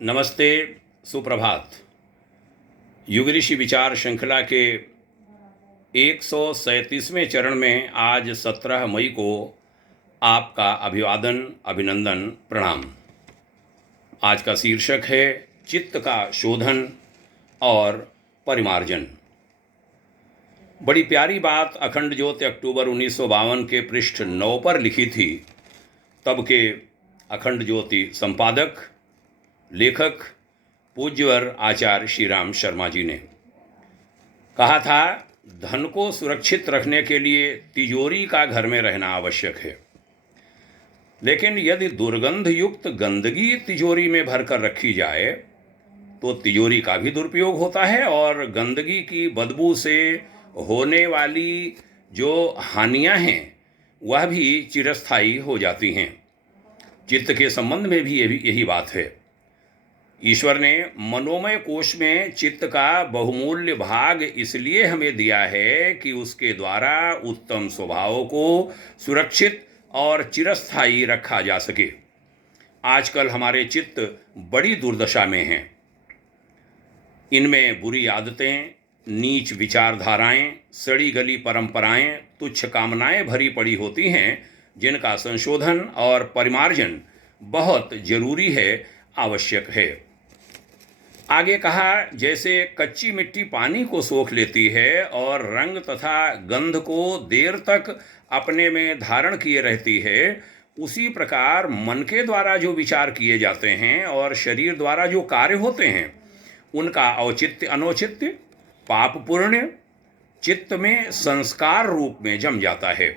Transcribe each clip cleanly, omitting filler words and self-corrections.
नमस्ते, सुप्रभात। युग ऋषि विचार श्रृंखला के 137वें चरण में आज 17 मई को आपका अभिवादन, अभिनंदन, प्रणाम। आज का शीर्षक है चित्त का शोधन और परिमार्जन। बड़ी प्यारी बात अखंड ज्योति अक्टूबर 1952 के पृष्ठ 9 पर लिखी थी। तब के अखंड ज्योति संपादक, लेखक पूज्यवर आचार्य श्री राम शर्मा जी ने कहा था, धन को सुरक्षित रखने के लिए तिजोरी का घर में रहना आवश्यक है, लेकिन यदि दुर्गंध युक्त गंदगी तिजोरी में भरकर रखी जाए तो तिजोरी का भी दुरुपयोग होता है और गंदगी की बदबू से होने वाली जो हानियां हैं वह भी चिरस्थायी हो जाती हैं। चित्त के संबंध में भी यही बात है। ईश्वर ने मनोमय कोश में चित्त का बहुमूल्य भाग इसलिए हमें दिया है कि उसके द्वारा उत्तम स्वभावों को सुरक्षित और चिरस्थायी रखा जा सके। आजकल हमारे चित्त बड़ी दुर्दशा में हैं। इनमें बुरी आदतें, नीच विचारधाराएं, सड़ी गली परंपराएं, तुच्छ कामनाएं भरी पड़ी होती हैं, जिनका संशोधन और परिमार्जन बहुत जरूरी है, आवश्यक है। आगे कहा, जैसे कच्ची मिट्टी पानी को सोख लेती है और रंग तथा गंध को देर तक अपने में धारण किए रहती है, उसी प्रकार मन के द्वारा जो विचार किए जाते हैं और शरीर द्वारा जो कार्य होते हैं, उनका औचित्य अनौचित्य, पाप पुण्य चित्त में संस्कार रूप में जम जाता है।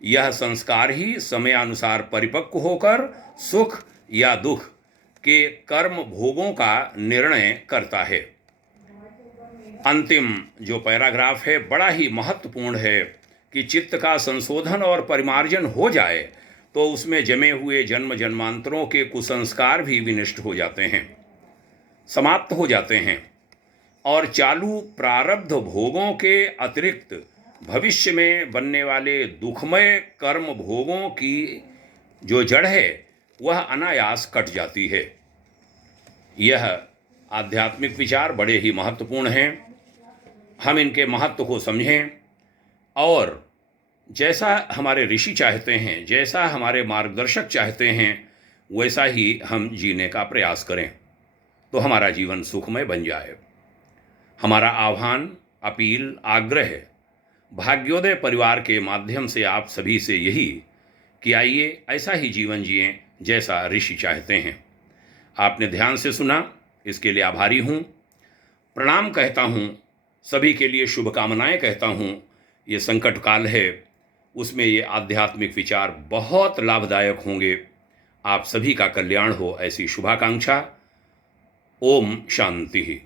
यह संस्कार ही समयानुसार परिपक्व होकर सुख या दुख के कर्म भोगों का निर्णय करता है। अंतिम जो पैराग्राफ है बड़ा ही महत्वपूर्ण है कि चित्त का संशोधन और परिमार्जन हो जाए तो उसमें जमे हुए जन्म जन्मांतरों के कुसंस्कार भी विनष्ट हो जाते हैं, समाप्त हो जाते हैं और चालू प्रारब्ध भोगों के अतिरिक्त भविष्य में बनने वाले दुखमय कर्म भोगों की जो जड़ है वह अनायास कट जाती है। यह आध्यात्मिक विचार बड़े ही महत्वपूर्ण हैं। हम इनके महत्व को समझें और जैसा हमारे ऋषि चाहते हैं, जैसा हमारे मार्गदर्शक चाहते हैं, वैसा ही हम जीने का प्रयास करें तो हमारा जीवन सुखमय बन जाए। हमारा आह्वान, अपील, आग्रह भाग्योदय परिवार के माध्यम से आप सभी से यही कि आइए ऐसा ही जीवन जिएं जैसा ऋषि चाहते हैं। आपने ध्यान से सुना, इसके लिए आभारी हूँ। प्रणाम कहता हूँ, सभी के लिए शुभकामनाएं कहता हूँ। ये संकट काल है, उसमें ये आध्यात्मिक विचार बहुत लाभदायक होंगे। आप सभी का कल्याण हो, ऐसी शुभाकांक्षा। ओम शांति।